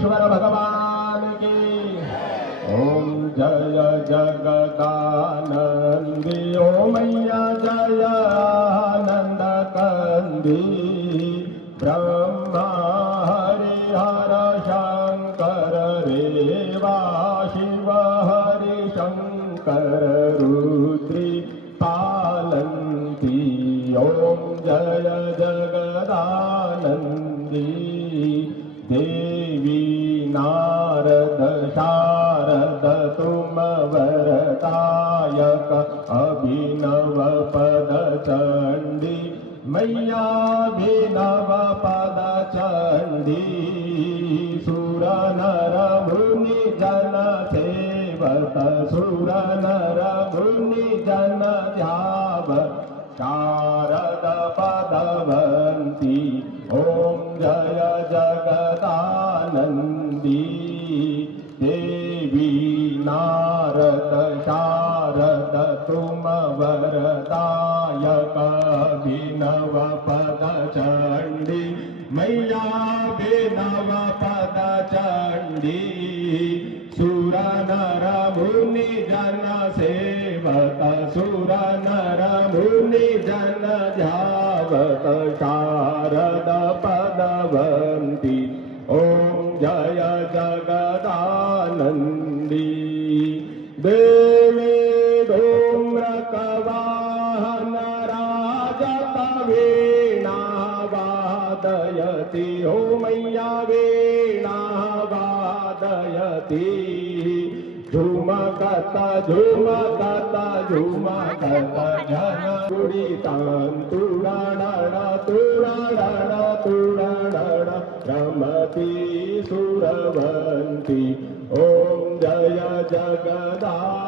गणेश्वर भगवान की। ओम जय जगदानंदी ओ मैया जय आनंद कंदी ब्रह्मा हरिहर शंकर रेवा शिव हरि शंकर रुद्री पालन्ति। ओम जय जगदानंदी देवी नारद शारद तुम वरदायक अभिनव पद चंडी मैया अभिनव पद चंडी सुर नर मुनि जन सेवत सुर नर मुनि जन ध्याव शारद पदवंती। ओम जय जगदानंदी देवी नारद शारद तुम वरदायक अभिनव पद चंडी मैया अभिनव पद चंडी सुर नर मुनि जन सेवत सुर नर मुनि जन ध्यावत शारद पदवंती। ओम जय जगदानंदी देवी धूम्रकवाहन राजत वीणा वादयति ओ मैया वीणा वादयति झुमकत झुमकत झुमकत जन कुडितान तुराडण तुराडण तुराडण रमति सुरवंती। ओम जय जगदानंदी